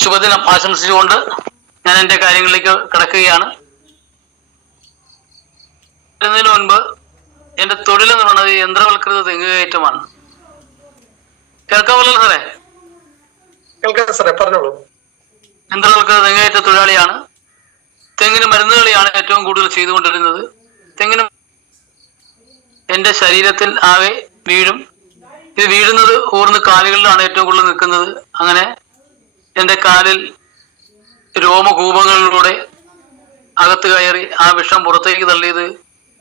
ശുഭദിനം ആശംസിച്ചുകൊണ്ട് ഞാൻ എൻ്റെ കാര്യങ്ങളിലേക്ക് കടക്കുകയാണ്. വരുന്നതിന് മുൻപ് എൻ്റെ തൊഴിലെന്ന് പറയുന്നത് യന്ത്രവൽകൃത തെങ്ങുകയറ്റമാണ്. കേൾക്കാമല്ലോ സാറേ? കേൾക്കാം സാറേ, പറഞ്ഞോളൂ. യന്ത്രവൽകൃത തെങ്ങുകയറ്റ തൊഴിലാളിയാണ്. തെങ്ങിന് മരുന്നുകളിയാണ് ഏറ്റവും കൂടുതൽ ചെയ്തുകൊണ്ടിരുന്നത്. തെങ്ങിന് എൻ്റെ ശരീരത്തിൽ ആകെ വീഴും. ഇത് വീഴുന്നത് ഊർന്ന് കാലുകളിലാണ് ഏറ്റവും കൂടുതൽ നിൽക്കുന്നത്. അങ്ങനെ എൻ്റെ കാലിൽ രോമകൂപങ്ങളിലൂടെ അകത്ത് കയറി ആ വിഷം പുറത്തേക്ക് തള്ളിയത്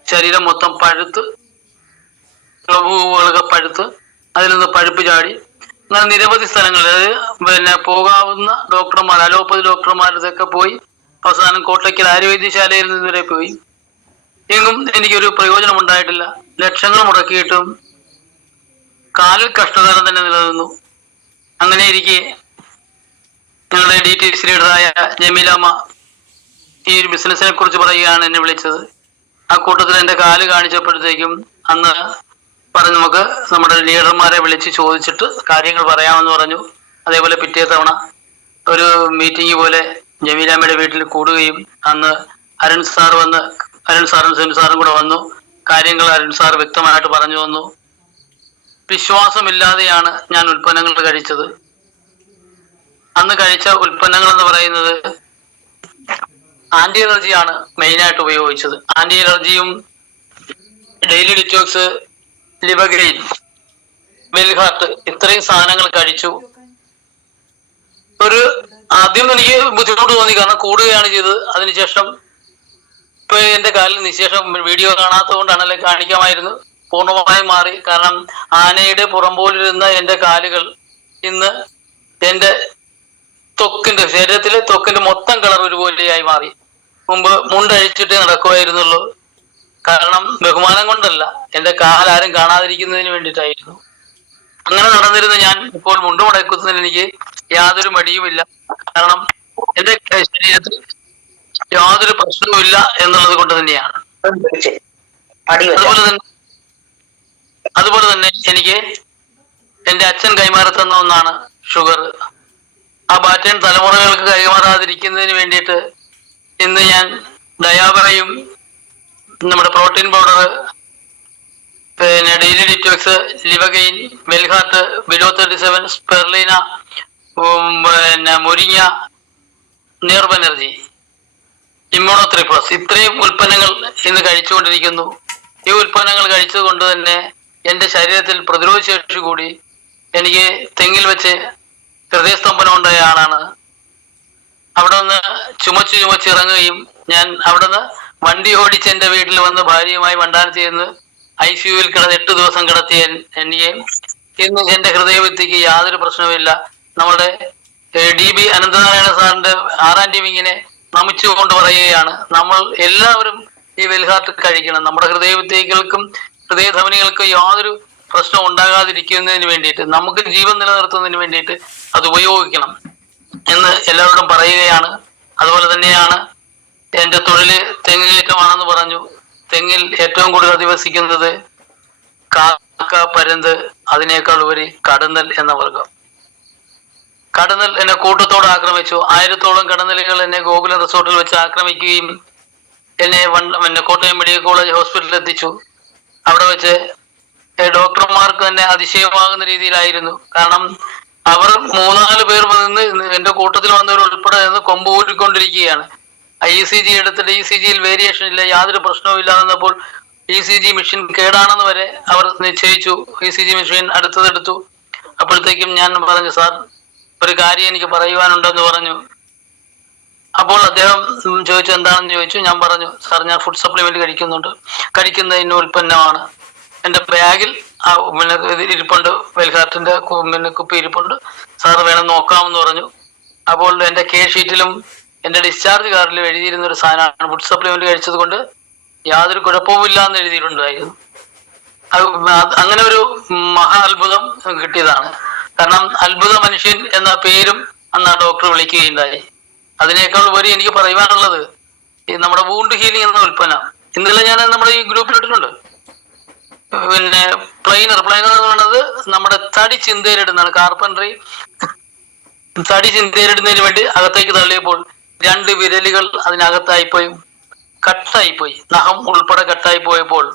ശരീരം മൊത്തം പഴുത്ത്, രോമകൂപങ്ങളൊക്കെ പഴുത്ത് അതിൽ നിന്ന് പഴുപ്പ് ചാടി. അങ്ങനെ നിരവധി സ്ഥലങ്ങളിൽ പോകാവുന്ന ഡോക്ടർമാർ, അലോപ്പതി ഡോക്ടർമാരിതൊക്കെ പോയി അവസാനം കോട്ടയ്ക്കൽ ആയുർവേദ്യശാലയിൽ നിന്ന് വരെ പോയി. എങ്ങും എനിക്കൊരു പ്രയോജനം ഉണ്ടായിട്ടില്ല. ലക്ഷങ്ങൾ മുടക്കിയിട്ടും കാലിൽ കഷ്ടകാലം തന്നെ നിലനിന്നു. അങ്ങനെ ഇരിക്കെ ഞങ്ങളുടെ DTC ലീഡറായ ജമീലാമ്മ ഈ ഒരു ബിസിനസിനെ കുറിച്ച് പറയുകയാണ് എന്നെ വിളിച്ചത്. ആ കൂട്ടത്തിൽ എൻ്റെ കാല് കാണിച്ചപ്പോഴത്തേക്കും അന്ന് പറഞ്ഞു, നമുക്ക് നമ്മുടെ ലീഡർമാരെ വിളിച്ച് ചോദിച്ചിട്ട് കാര്യങ്ങൾ പറയാമെന്ന് പറഞ്ഞു. അതേപോലെ പിറ്റേ തവണ ഒരു മീറ്റിംഗ് പോലെ ജമീലാമ്മയുടെ വീട്ടിൽ കൂടുകയും അന്ന് അരുൺ സാറും സെൻ സാറും കൂടെ വന്നു. കാര്യങ്ങൾ അരുൺ സാർ വ്യക്തമായിട്ട് പറഞ്ഞു വന്നു. വിശ്വാസമില്ലാതെയാണ് ഞാൻ ഉൽപ്പന്നങ്ങൾ കഴിച്ചത്. അന്ന് കഴിച്ച ഉൽപ്പന്നങ്ങൾ എന്ന് പറയുന്നത് ആന്റി അലർജിയാണ് മെയിനായിട്ട് ഉപയോഗിച്ചത്. ആന്റി അലർജിയും ഡെയിലി ഡിറ്റോക്സ്, ലിവഗ്രെയിൻ, വെൽഹാർട്ട്, ഇത്രയും സാധനങ്ങൾ കഴിച്ചു. ആദ്യം എനിക്ക് ബുദ്ധിമുട്ട് തോന്നി, കാരണം കൂടുകയാണ് ചെയ്തത്. അതിനുശേഷം ഇപ്പൊ എന്റെ കാലിൽ നിശേഷം വീഡിയോ കാണാത്തത് കൊണ്ടാണ്, അല്ലെങ്കിൽ കാണിക്കാമായിരുന്നു, പൂർണ്ണമായും മാറി. കാരണം ആനയുടെ പുറമ്പോലിരുന്ന എന്റെ കാലുകൾ ഇന്ന് എന്റെ ശരീരത്തിലെ ത്വക്കിന്റെ മൊത്തം കളർ ഒരുപോലെയായി മാറി. മുമ്പ് മുണ്ടഴിച്ചിട്ടേ നടക്കുമായിരുന്നുള്ളൂ. കാരണം ബഹുമാനം കൊണ്ടല്ല, എന്റെ കാലാരും കാണാതിരിക്കുന്നതിന് വേണ്ടിയിട്ടായിരുന്നു. അങ്ങനെ നടന്നിരുന്ന ഞാൻ ഇപ്പോൾ മുണ്ട് മുടക്കുന്നതിന് എനിക്ക് യാതൊരു മടിയുമില്ല. കാരണം എന്റെ ശരീരത്തിൽ യാതൊരു പ്രശ്നവുമില്ല എന്നുള്ളത് കൊണ്ട് തന്നെയാണ്. അതുപോലെ തന്നെ എനിക്ക് എന്റെ അച്ഛൻ കൈമാറി തന്ന ഒന്നാണ് ഷുഗർ. ആ പാറ്റേൺ തലമുറകൾക്ക് കൈമാറാതിരിക്കുന്നതിന് വേണ്ടിയിട്ട് ഇന്ന് ഞാൻ ഡയാബറയും നമ്മുടെ പ്രോട്ടീൻ പൗഡർ, പിന്നെ ഡെയിലി ഡിറ്റോക്സ്, ലിവഗെയിൻ, വെൽഹാർട്ട്, ബിലോ 37, സ്പെർലീന, പിന്നെ മുരിങ്ങ, നെർവ് എനർജി, ഇമ്മ്യൂണോ3 പ്ലസ്, ഇത്രയും ഉൽപ്പന്നങ്ങൾ ഇന്ന് കഴിച്ചുകൊണ്ടിരിക്കുന്നു. ഈ ഉൽപ്പന്നങ്ങൾ കഴിച്ചത് കൊണ്ട് തന്നെ എൻ്റെ ശരീരത്തിൽ പ്രതിരോധ ശേഷി കൂടി. എനിക്ക് തെങ്ങിൽ വെച്ച് ഹൃദയസ്തംഭനം ഉണ്ടായ ആളാണ്. അവിടെ നിന്ന് ചുമച്ച് ഇറങ്ങുകയും ഞാൻ അവിടെ നിന്ന് വണ്ടി ഓടിച്ച് എൻ്റെ വീട്ടിൽ വന്ന് ഭാര്യയുമായി വണ്ടാനം ചെയ്യുന്ന ICUവിൽ 8 ദിവസം കിടത്തിയ എനിക്ക് ഇന്ന് എൻ്റെ ഹൃദയഭിത്തിക്ക് യാതൊരു പ്രശ്നവുമില്ല. നമ്മുടെ DB അനന്തനാരായണ സാറിന്റെ 6-ാം ടീം ഇങ്ങനെ നമിച്ചുകൊണ്ട് പറയുകയാണ്, നമ്മൾ എല്ലാവരും ഈ വെൽഹാർട്ട് കഴിക്കണം. നമ്മുടെ ഹൃദയഭിത്തികൾക്കും ഹൃദയധമനികൾക്കും യാതൊരു പ്രശ്നം ഉണ്ടാകാതിരിക്കുന്നതിന് വേണ്ടിയിട്ട്, നമുക്ക് ജീവൻ നിലനിർത്തുന്നതിന് വേണ്ടിയിട്ട് അത് ഉപയോഗിക്കണം എന്ന് എല്ലാവരോടും പറയുകയാണ്. അതുപോലെ തന്നെയാണ് എൻ്റെ തൊഴില് തെങ്ങുകയറ്റമാണെന്ന് പറഞ്ഞു. തെങ്ങിൽ ഏറ്റവും കൂടുതൽ അധിവസിക്കുന്നത് കാക്ക, പരുന്ത്, അതിനേക്കാൾ ഉപരി കടന്നൽ എന്ന വർഗം. കടന്നൽ എന്നെ കൂട്ടത്തോടെ ആക്രമിച്ചു. 1000-ഓളം കടന്നലുകൾ എന്നെ ഗോകുലം റിസോർട്ടിൽ വെച്ച് ആക്രമിക്കുകയും എന്നെ കോട്ടയം മെഡിക്കൽ കോളേജ് ഹോസ്പിറ്റലിൽ എത്തിച്ചു. അവിടെ വെച്ച് ഡോക്ടർമാർക്ക് തന്നെ അതിശയമാകുന്ന രീതിയിലായിരുന്നു. കാരണം അവർ 3-4 പേർ നിന്ന് എന്റെ കൂട്ടത്തിൽ വന്നവർ ഉൾപ്പെടെ നിന്ന് കൊമ്പ് ഊരിക്കൊണ്ടിരിക്കുകയാണ്. ECG എടുത്തിട്ട് ECGയിൽ വേരിയേഷൻ ഇല്ല, യാതൊരു പ്രശ്നവും ഇല്ലാതെന്നപ്പോൾ ECG മെഷീൻ കേടാണെന്ന് വരെ അവർ നിശ്ചയിച്ചു. ECG മെഷീൻ അടുത്തതെടുത്തു. അപ്പോഴത്തേക്കും ഞാൻ പറഞ്ഞു, സാർ ഒരു കാര്യം എനിക്ക് പറയുവാനുണ്ടെന്ന് പറഞ്ഞു. അപ്പോൾ അദ്ദേഹം ചോദിച്ചു, എന്താണെന്ന് ചോദിച്ചു. ഞാൻ പറഞ്ഞു, സാർ ഞാൻ ഫുഡ് സപ്ലിമെന്റ് കഴിക്കുന്ന ഇന്ന ഉൽപ്പന്നമാണ്. എൻ്റെ ബാഗിൽ ഇരിപ്പുണ്ട്, വെൽഹാർട്ടിന്റെ കുപ്പി ഇരിപ്പുണ്ട്, സാർ വേണം നോക്കാമെന്ന് പറഞ്ഞു. അപ്പോൾ എൻ്റെ ഷീറ്റിലും എൻ്റെ ഡിസ്ചാർജ് കാർഡിലും എഴുതിയിരുന്ന ഒരു സാധനമാണ്, ഫുഡ് സപ്ലിമെന്റ് കഴിച്ചത് കൊണ്ട് യാതൊരു കുഴപ്പവുമില്ല എന്ന് എഴുതിയിട്ടുണ്ടായിരുന്നു. അങ്ങനെ ഒരു മഹാ അത്ഭുതം കിട്ടിയതാണ്. കാരണം അത്ഭുത മനുഷ്യൻ എന്ന പേരും അന്ന് ആ ഡോക്ടർ വിളിക്കുകയുണ്ടായി. അതിനേക്കാൾ ഉപരി എനിക്ക് പറയുവാനുള്ളത് ഈ നമ്മുടെ വൂണ്ട് ഹീലിംഗ് എന്ന ഉൽപ്പന്നം ഇന്നലെ ഞാൻ നമ്മുടെ ഈ ഗ്രൂപ്പിൽ ഇട്ടിട്ടുണ്ട്. പിന്നെ പ്ലെയിനർ എന്ന് പറയുന്നത് നമ്മുടെ തടി ചിന്തയിലിടുന്നതാണ്. കാർപ്പൻട്രി തടി ചിന്തയിലിടുന്നതിന് വേണ്ടി അകത്തേക്ക് തള്ളിയപ്പോൾ 2 വിരലുകൾ അതിനകത്തായിപ്പോയി, കട്ടായിപ്പോയി. നഖം ഉൾപ്പെടെ കട്ടായി പോയപ്പോൾ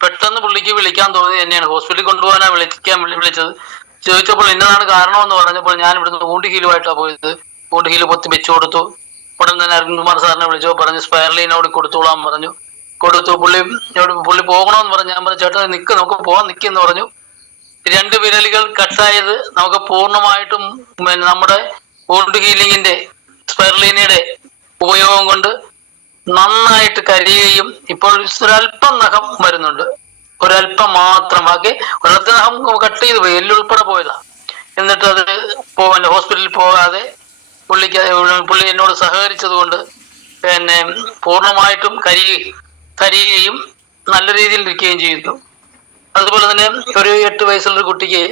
പെട്ടെന്ന് പുള്ളിക്ക് വിളിക്കാൻ തോന്നി തന്നെയാണ്. ഹോസ്പിറ്റലിൽ കൊണ്ടുപോകാനാണ് വിളിച്ചത്. ചോദിച്ചപ്പോൾ ഇന്നതാണ് കാരണമെന്ന് പറഞ്ഞപ്പോൾ ഞാൻ ഇവിടുന്ന് വൂണ്ട് ഹീലുമായിട്ടാണ് പോയത്. വൂണ്ട് ഹീല് പൊത്തി വെച്ചു കൊടുത്തു. ഉടൻ തന്നെ അരുൺകുമാർ സാറിനെ വിളിച്ചോ പറഞ്ഞു, സ്പൈറലീനോട് കൊടുത്തോളാൻ പറഞ്ഞു. കൊടുത്തു. പുള്ളി പോകണമെന്ന് പറഞ്ഞു. ഞാൻ പറഞ്ഞു ചേട്ടാ നിക്ക്, നമുക്ക് പോകാൻ നിൽക്കെന്ന് പറഞ്ഞു. 2 വിരലുകൾ കട്ടായത് നമുക്ക് പൂർണ്ണമായിട്ടും നമ്മുടെ വൂണ്ട് ഹീലിങ്ങിന്റെ സ്പൈറലീനയുടെ ഉപയോഗം കൊണ്ട് നന്നായിട്ട് കരിയുകയും ഇപ്പോൾ ഒരല്പം നഖം വരുന്നുണ്ട്, ഒരല്പം മാത്രം. ബാക്കി ഒരല്പം നഖം കട്ട് ചെയ്ത് പോയി, എല്ലുൾപ്പെടെ പോയതാ. എന്നിട്ട് അത് ഹോസ്പിറ്റലിൽ പോകാതെ പുള്ളി എന്നോട് സഹകരിച്ചത് കൊണ്ട് പിന്നെ പൂർണ്ണമായിട്ടും കരിയുകയും നല്ല രീതിയിൽ ഇരിക്കുകയും ചെയ്യുന്നു. അതുപോലെ തന്നെ ഒരു 8 വയസ്സുള്ള ഒരു കുട്ടിക്ക്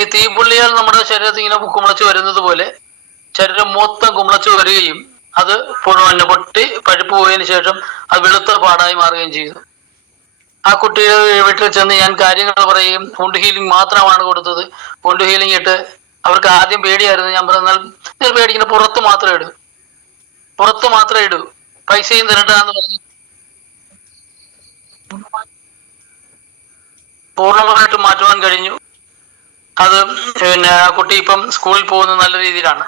ഈ തീപ്പുള്ളിയാൽ നമ്മുടെ ശരീരത്തിൽ ഇങ്ങനെ കുമ്പളച്ച് വരുന്നത് പോലെ ശരീരം മൊത്തം കുമ്പളച്ച് വരികയും അത് പൊട്ടി പഴുപ്പ് പോയതിനു ശേഷം അത് വെളുത്ത പാടായി മാറുകയും ചെയ്തു. ആ കുട്ടിയുടെ വീട്ടിൽ ചെന്ന് ഞാൻ കാര്യങ്ങൾ പറയുകയും വൂണ്ട് ഹീലിംഗ് മാത്രമാണ് കൊടുത്തത്. വൂണ്ട് ഹീലിംഗ് ഇട്ട് അവർക്ക് ആദ്യം പേടിയായിരുന്നു. ഞാൻ പറഞ്ഞാൽ നിങ്ങൾ പേടിക്കുന്ന പുറത്ത് മാത്രമേ ഇടൂ, പൈസയും തരണ്ടാന്ന് പറഞ്ഞു പൂർണ്ണമായിട്ടും മാറ്റുവാൻ കഴിഞ്ഞു. അത് ആ കുട്ടി ഇപ്പം സ്കൂളിൽ പോകുന്ന നല്ല രീതിയിലാണ്.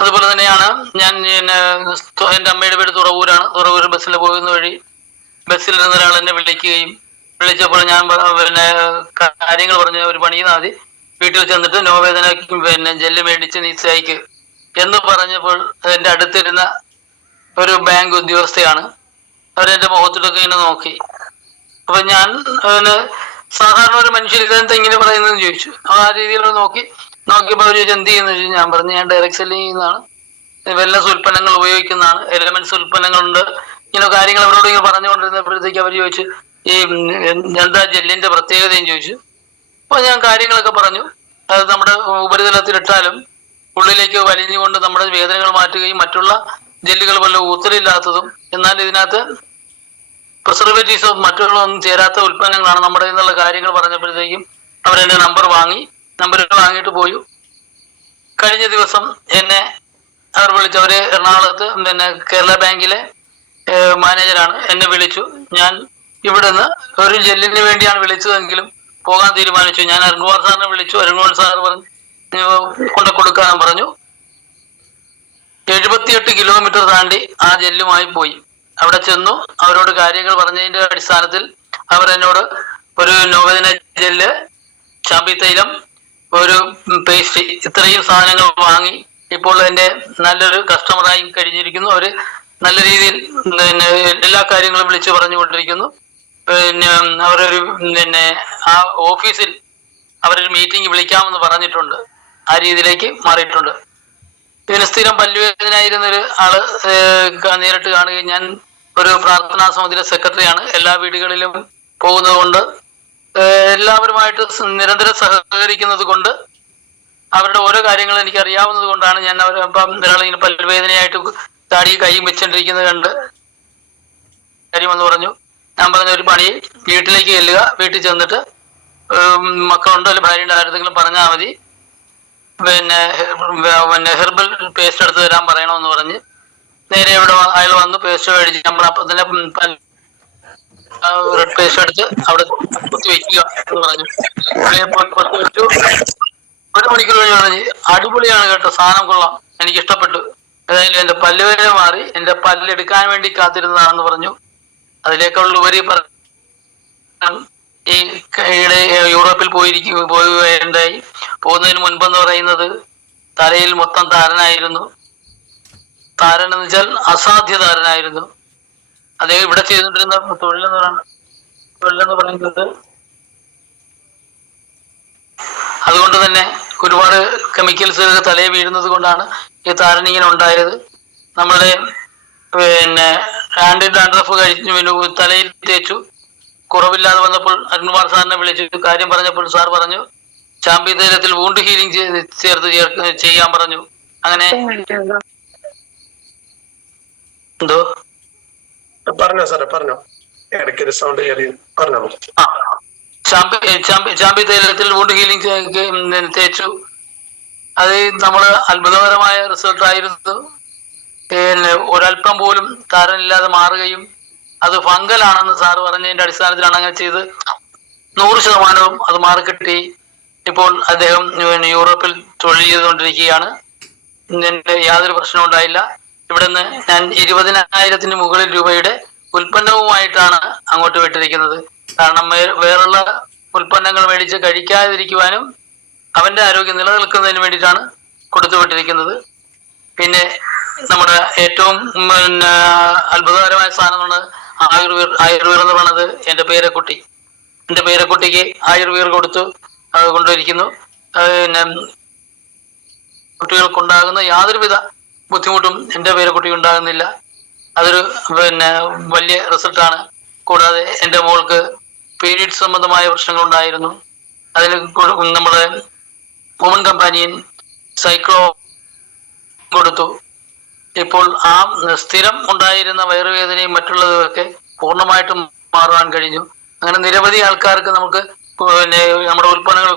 അതുപോലെ തന്നെയാണ് ഞാൻ എൻ്റെ അമ്മയുടെ വീട് തുറവൂരാണ്. തുറവൂർ ബസ്സിൽ പോകുന്ന വഴി ബസ്സിൽ നിന്ന് ഒരാൾ എന്നെ വിളിച്ചപ്പോൾ ഞാൻ കാര്യങ്ങൾ പറഞ്ഞ ഒരു പണിയുന്നാതി വീട്ടിൽ ചെന്നിട്ട് നോവേദന ജെല്ല് മേടിച്ച് നീ തയ്ക്ക് എന്ന് പറഞ്ഞപ്പോൾ എൻ്റെ അടുത്തിരുന്ന ഒരു ബാങ്ക് ഉദ്യോഗസ്ഥയാണ്. അവരെൻ്റെ മുഖത്തിലൊക്കെ ഇങ്ങനെ നോക്കി. അപ്പൊ ഞാൻ സാധാരണ ഒരു മനുഷ്യൻ ഇതെന്താ ഇങ്ങനെ പറയുന്നതെന്ന് ചോദിച്ചു. ആ രീതിയിൽ നോക്കിയപ്പോൾ അവർ ചോദിച്ചു എന്ത് ചെയ്യുന്നു ചോദിച്ചു. ഞാൻ പറഞ്ഞു ഞാൻ ഡയറക്ട് സെല്ലിംഗ് ചെയ്യുന്നതാണ്, വെൽനസ് ഉൽപ്പന്നങ്ങൾ ഉപയോഗിക്കുന്നതാണ്, എലമെന്റ്സ് ഉൽപ്പന്നങ്ങളുണ്ട്, ഇങ്ങനെ കാര്യങ്ങൾ അവരോട് ഇങ്ങനെ പറഞ്ഞുകൊണ്ടിരുന്നപ്പോഴത്തേക്ക് അവർ ചോദിച്ചു ഈ എന്താ ജെല്ലിന്റെ പ്രത്യേകതയും ചോദിച്ചു. അപ്പൊ ഞാൻ കാര്യങ്ങളൊക്കെ പറഞ്ഞു. അത് നമ്മുടെ ഉപരിതലത്തിലിട്ടാലും ഉള്ളിലേക്ക് വലിഞ്ഞുകൊണ്ട് നമ്മുടെ വേദനകൾ മാറ്റുകയും മറ്റുള്ള ജെല്ലുകൾ വല്ല ഊത്തലില്ലാത്തതും എന്നാൽ ഇതിനകത്ത് പ്രിസർവേറ്റീവ്സോ മറ്റുള്ള ഒന്നും ചേരാത്ത ഉൽപ്പന്നങ്ങളാണ് നമ്മുടെ എന്നുള്ള കാര്യങ്ങൾ പറഞ്ഞപ്പോഴത്തേക്കും അവരെന്റെ നമ്പർ വാങ്ങിയിട്ട് പോയി. കഴിഞ്ഞ ദിവസം എന്നെ അവർ വിളിച്ചവര് എറണാകുളത്ത് കേരള ബാങ്കിലെ മാനേജറാണ്. എന്നെ വിളിച്ചു. ഞാൻ ഇവിടുന്ന് ഒരു ജെല്ലിന് വേണ്ടിയാണ് വിളിച്ചതെങ്കിലും പോകാൻ തീരുമാനിച്ചു. ഞാൻ അരുൺകുമാർ സാറിനെ വിളിച്ചു. അരുൺകുമാർ സാർ പറഞ്ഞു കൊണ്ട് കൊടുക്കാൻ പറഞ്ഞു. 78 കിലോമീറ്റർ താണ്ടി ആ ജെല്ലുമായി പോയി. അവിടെ ചെന്നു. അവരോട് കാര്യങ്ങൾ പറഞ്ഞതിന്റെ അടിസ്ഥാനത്തിൽ അവർ എന്നോട് ഒരു നോവേദന ജെല്ല്, ചാമ്പി തൈലം, ഒരു പേസ്റ്റ്, ഇത്രയും സാധനങ്ങൾ വാങ്ങി ഇപ്പോൾ എൻ്റെ നല്ലൊരു കസ്റ്റമറായി കഴിഞ്ഞിരിക്കുന്നു. അവര് നല്ല രീതിയിൽ എല്ലാ കാര്യങ്ങളും വിളിച്ചു പറഞ്ഞുകൊണ്ടിരിക്കുന്നു. അവരൊരു ആ ഓഫീസിൽ അവരൊരു മീറ്റിംഗ് വിളിക്കാമെന്ന് പറഞ്ഞിട്ടുണ്ട്. ആ രീതിയിലേക്ക് മാറിയിട്ടുണ്ട്. ഇതിന് സ്ഥിരം പല്ലുവേദനായിരുന്ന ഒരു ആള് നേരിട്ട് കാണുകയും ഞാൻ ഒരു പ്രാർത്ഥനാ സമിതിയിലെ സെക്രട്ടറിയാണ്. എല്ലാ വീടുകളിലും പോകുന്നത് കൊണ്ട് എല്ലാവരുമായിട്ട് നിരന്തരം സഹകരിക്കുന്നത് കൊണ്ട് അവരുടെ ഓരോ കാര്യങ്ങളും എനിക്ക് അറിയാവുന്നത് കൊണ്ടാണ് ഞാൻ ഇപ്പം ഒരാളിങ്ങനെ പല്ലുവേദനയായിട്ട് താടി കൈയും വെച്ചോണ്ടിരിക്കുന്നത് കണ്ട് കാര്യമെന്ന് പറഞ്ഞു. ഞാൻ പറഞ്ഞ ഒരു പണി, വീട്ടിലേക്ക് ചെല്ലുക, വീട്ടിൽ ചെന്നിട്ട് മക്കളുണ്ടോ അല്ലെങ്കിൽ ഭാര്യയുണ്ടോ ആരെന്തെങ്കിലും പറഞ്ഞാൽ മതി, ഹെർബൽ പേസ്റ്റ് എടുത്ത് തരാൻ പറയണമെന്ന് പറഞ്ഞ് നേരെ ഇവിടെ അയാൾ വന്ന് പേസ്റ്റ് മേടിച്ച് നമ്മൾ അപ്പം തന്നെ റെഡ് പേസ്റ്റ് എടുത്ത് അവിടെ കുത്തി വെക്കുക എന്ന് പറഞ്ഞു. കുത്തി വെച്ചു. 1 മണിക്കൂർ കഴിഞ്ഞ് പറഞ്ഞ് അടിപൊളിയാണ് കേട്ടോ, സാധനം കൊള്ളാം, എനിക്ക് ഇഷ്ടപ്പെട്ടു. ഏതായാലും എന്റെ പല്ലുവേദന മാറി, എന്റെ പല്ലെടുക്കാൻ വേണ്ടി കാത്തിരുന്നതാണെന്ന് പറഞ്ഞു. അതിലേക്കുള്ള ഉപരി ഈ യൂറോപ്പിൽ പോവുകയുണ്ടായി. പോകുന്നതിന് മുൻപെന്ന് പറയുന്നത് തലയിൽ മൊത്തം താരനായിരുന്നു. താരൻ എന്ന് വെച്ചാൽ അസാധ്യ താരനായിരുന്നു. അദ്ദേഹം ഇവിടെ ചെയ്തിട്ടിരുന്ന തൊഴിലെന്ന് പറയുന്നത് അതുകൊണ്ട് തന്നെ ഒരുപാട് കെമിക്കൽസ് തലയിൽ വീഴുന്നത് കൊണ്ടാണ് ഈ താരൻ ഇങ്ങനെ ഉണ്ടായത്. നമ്മുടെ ആന്റി ഡാൻഡ്രഫ് കഴിച്ചു തലയിൽ തേച്ചു, കുറവില്ലാതെ വന്നപ്പോൾ അരുൺകുമാർ സാറിനെ വിളിച്ചു. കാര്യം പറഞ്ഞപ്പോൾ സാർ പറഞ്ഞു ചാമ്പി തൈലത്തിൽ വൂണ്ട് ഹീലിംഗ് ചെയ്യാൻ പറഞ്ഞു. അങ്ങനെ എന്തോ പറഞ്ഞോ സാറേ, പറഞ്ഞോ. ഇടയ്ക്കൊരു സൗണ്ട് കയറി പറഞ്ഞോ. ചാമ്പി തൈലത്തിൽ വൂണ്ട് ഹീലിംഗ് തേച്ചു. അത് നമ്മൾ അത്ഭുതകരമായ റിസൾട്ട് ആയിരുന്നു. പിന്നെ ഒരല്പം പോലും താരനില്ലാതെ മാറുകയും അത് ഫംഗലാണെന്ന് സാറ് പറഞ്ഞതിന്റെ അടിസ്ഥാനത്തിലാണ് അങ്ങനെ ചെയ്ത് 100% അത് മാറിക്കിട്ടി. ഇപ്പോൾ അദ്ദേഹം യൂറോപ്പിൽ തൊഴിൽ ചെയ്തുകൊണ്ടിരിക്കുകയാണ്. യാതൊരു പ്രശ്നവും ഉണ്ടായില്ല. ഇവിടെ നിന്ന് ഞാൻ 20,000 മുകളിൽ രൂപയുടെ ഉൽപ്പന്നവുമായിട്ടാണ് അങ്ങോട്ട് വിട്ടിരിക്കുന്നത്. കാരണം വേറുള്ള ഉൽപ്പന്നങ്ങൾ മേടിച്ച് കഴിക്കാതിരിക്കുവാനും അവന്റെ ആരോഗ്യം നിലനിൽക്കുന്നതിന് വേണ്ടിയിട്ടാണ് കൊടുത്തുവിട്ടിരിക്കുന്നത്. പിന്നെ നമ്മുടെ ഏറ്റവും അത്ഭുതകരമായ സാധനമാണ് ആയുർവേദം എന്ന് പറയുന്നത്. എൻ്റെ പേരക്കുട്ടിക്ക് ആയുർവേദം കൊണ്ടുവരിക്കുന്നു. പിന്നെ കുട്ടികൾക്കുണ്ടാകുന്ന യാതൊരുവിധ ബുദ്ധിമുട്ടും എൻ്റെ പേരക്കുട്ടിക്ക് ഉണ്ടാകുന്നില്ല. അതൊരു വലിയ റിസൾട്ടാണ്. കൂടാതെ എൻ്റെ മോൾക്ക് പീരീഡ്സ് സംബന്ധമായ പ്രശ്നങ്ങൾ ഉണ്ടായിരുന്നു. അതിന് നമ്മുടെ വുമൺ കമ്പാനിയൻ സൈക്ലോ കൊടുത്തു. ഇപ്പോൾ ആ സ്ഥിരം ഉണ്ടായിരുന്ന വയറുവേദനയും മറ്റുള്ളതൊക്കെ പൂർണ്ണമായിട്ടും മാറുവാൻ കഴിഞ്ഞു. അങ്ങനെ നിരവധി ആൾക്കാർക്ക് നമുക്ക് നമ്മുടെ ഉൽപ്പന്നങ്ങൾ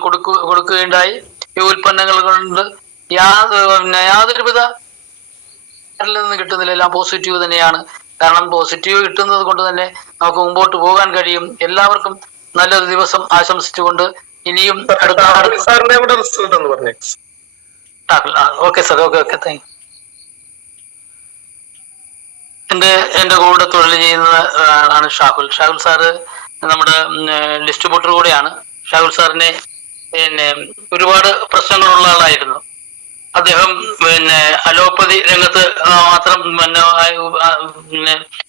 കൊടുക്കുകയുണ്ടായി. ഈ ഉൽപ്പന്നങ്ങൾ കൊണ്ട് യാതൊരുവിധ നിന്ന് കിട്ടുന്നില്ല, എല്ലാം പോസിറ്റീവ് തന്നെയാണ്. കാരണം പോസിറ്റീവ് കിട്ടുന്നത് കൊണ്ട് തന്നെ നമുക്ക് മുമ്പോട്ട് പോകാൻ കഴിയും. എല്ലാവർക്കും നല്ലൊരു ദിവസം ആശംസിച്ചുകൊണ്ട് ഇനിയും okay sir. Okay thank you. എൻ്റെ കൂടെ തൊഴിൽ ചെയ്യുന്ന ആണ് ഷാഹുൽ സാറ്. നമ്മുടെ ഡിസ്ട്രിബ്യൂട്ടർ കൂടെയാണ്. ഷാഹുൽ സാറിനെ ഒരുപാട് പ്രശ്നങ്ങളുള്ള ആളായിരുന്നു. അദ്ദേഹം അലോപ്പതി രംഗത്ത് മാത്രം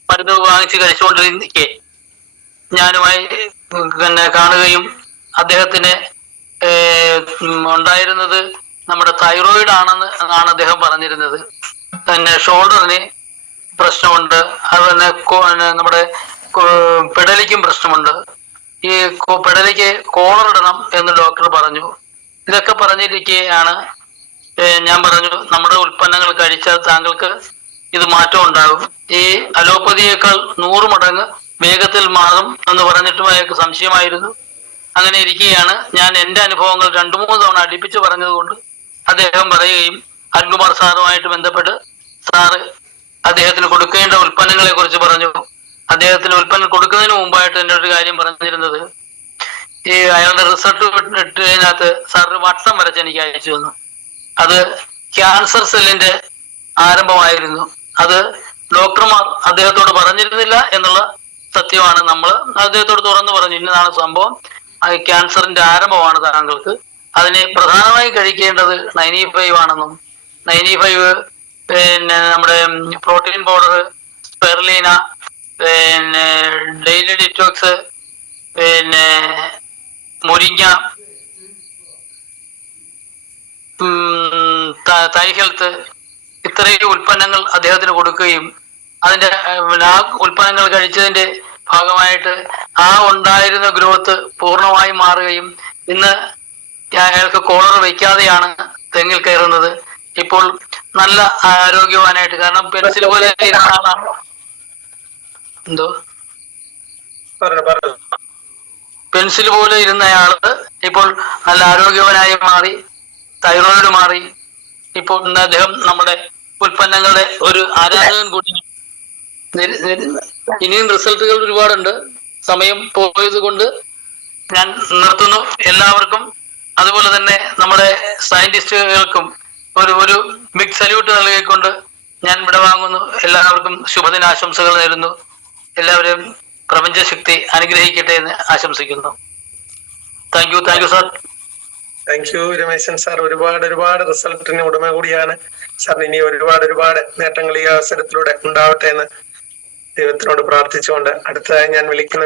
മരുന്ന് വാങ്ങിച്ച് കഴിച്ചുകൊണ്ടിരിക്കെ ഞാനുമായി കാണുകയും അദ്ദേഹത്തിന് ഉണ്ടായിരുന്നത് നമ്മുടെ തൈറോയിഡ് ആണ് അദ്ദേഹം പറഞ്ഞിരുന്നത്. ഷോൾഡറിന് പ്രശ്നമുണ്ട്. അതുതന്നെ നമ്മുടെ പെടലിക്കും പ്രശ്നമുണ്ട്. ഈ പെടലിക്ക് കോളർ ഇടണം എന്ന് ഡോക്ടർ പറഞ്ഞു. ഇതൊക്കെ പറഞ്ഞിരിക്കെയാണ് ഞാൻ പറഞ്ഞു, നമ്മുടെ ഉൽപ്പന്നങ്ങൾ കഴിച്ചാൽ താങ്കൾക്ക് ഇത് മാറ്റം ഉണ്ടാകും. ഈ അലോപ്പതിയേക്കാൾ 100 മടങ്ങ് വേഗത്തിൽ മാറും എന്ന് പറഞ്ഞിട്ടും അയാൾക്ക് സംശയമായിരുന്നു. അങ്ങനെ ഇരിക്കുകയാണ് ഞാൻ എൻ്റെ അനുഭവങ്ങൾ 2-3 തവണ അടുപ്പിച്ച് പറഞ്ഞതുകൊണ്ട് അദ്ദേഹം പറയുകയും അരുൺകുമാർ സാറുമായിട്ട് ബന്ധപ്പെട്ട് സാറ് അദ്ദേഹത്തിന് കൊടുക്കേണ്ട ഉൽപ്പന്നങ്ങളെ കുറിച്ച് പറഞ്ഞു. അദ്ദേഹത്തിന് ഉൽപ്പന്നം കൊടുക്കുന്നതിന് മുമ്പായിട്ട് എൻ്റെ ഒരു കാര്യം പറഞ്ഞിരുന്നത്, ഈ അയാളുടെ റിസൾട്ട് ഇട്ടതിനകത്ത് സാറിന് വട്ടം വരച്ച് എനിക്ക് അയച്ചു തന്നു. അത് ക്യാൻസർ സെല്ലിന്റെ ആരംഭമായിരുന്നു. അത് ഡോക്ടർമാർ അദ്ദേഹത്തോട് പറഞ്ഞിരുന്നില്ല എന്നുള്ള സത്യമാണ്. നമ്മൾ അദ്ദേഹത്തോട് തുറന്നു പറഞ്ഞു, ഇന്നതാണ് സംഭവം, ക്യാൻസറിന്റെ ആരംഭമാണ് താങ്കൾക്ക്. അതിനെ പ്രധാനമായി കഴിക്കേണ്ടത് 95 ആണെന്നും 95 നമ്മുടെ പ്രോട്ടീൻ പൗഡർ, സ്പെർലീന, ഡെയിലി ഡിറ്റോക്സ്, മുരിങ്ങ, തൈ ഹെൽത്ത്, ഇത്രയും ഉൽപ്പന്നങ്ങൾ അദ്ദേഹത്തിന് കൊടുക്കുകയും അതിന്റെ ആ ഉൽപ്പന്നങ്ങൾ കഴിച്ചതിന്റെ ഭാഗമായിട്ട് ആ ഉണ്ടായിരുന്ന ഗ്രോത്ത് പൂർണ്ണമായും മാറുകയും ഇന്ന് അയാൾക്ക് കോളർ വയ്ക്കാതെയാണ് തെങ്ങിൽ കയറുന്നത്. ഇപ്പോൾ നല്ല ആരോഗ്യവാനായിട്ട്, കാരണം പെൻസിൽ പോലെ ഇരുന്ന ആളാണ്. പെൻസിൽ പോലെ ഇരുന്നയാള് ഇപ്പോൾ നല്ല ആരോഗ്യവാനായി മാറി, തൈറോയിഡ് മാറി. ഇപ്പോൾ അദ്ദേഹം നമ്മുടെ ഉൽപ്പന്നങ്ങളുടെ ഒരു ആരാധകൻ കൂടി. ഇനിയും റിസൾട്ടുകൾ ഒരുപാടുണ്ട്. സമയം പോയത് കൊണ്ട് ഞാൻ നിർത്തുന്നു. എല്ലാവർക്കും അതുപോലെ തന്നെ നമ്മുടെ സയന്റിസ്റ്റുകൾക്കും ഒരു ബിഗ് സല്യൂട്ട് നൽകിക്കൊണ്ട് ഞാൻ ഇവിടെ വാങ്ങുന്നു. എല്ലാവർക്കും ശുഭദിനാശംസകൾ നേരുന്നു. എല്ലാവരും പ്രപഞ്ചശക്തി അനുഗ്രഹിക്കട്ടെ എന്ന് ആശംസിക്കുന്നു. Thank you sir. Thank you Rameshan sir. ഒരുപാട് റിസൾട്ടിന് ഉടമ കൂടിയാണ് സാറിന്. ഇനി ഒരുപാട് നേട്ടങ്ങൾ ഈ അവസരത്തിലൂടെ ഉണ്ടാവട്ടെ എന്ന് ദൈവത്തിനോട് പ്രാർത്ഥിച്ചുകൊണ്ട് അടുത്തതായി ഞാൻ വിളിക്കുന്ന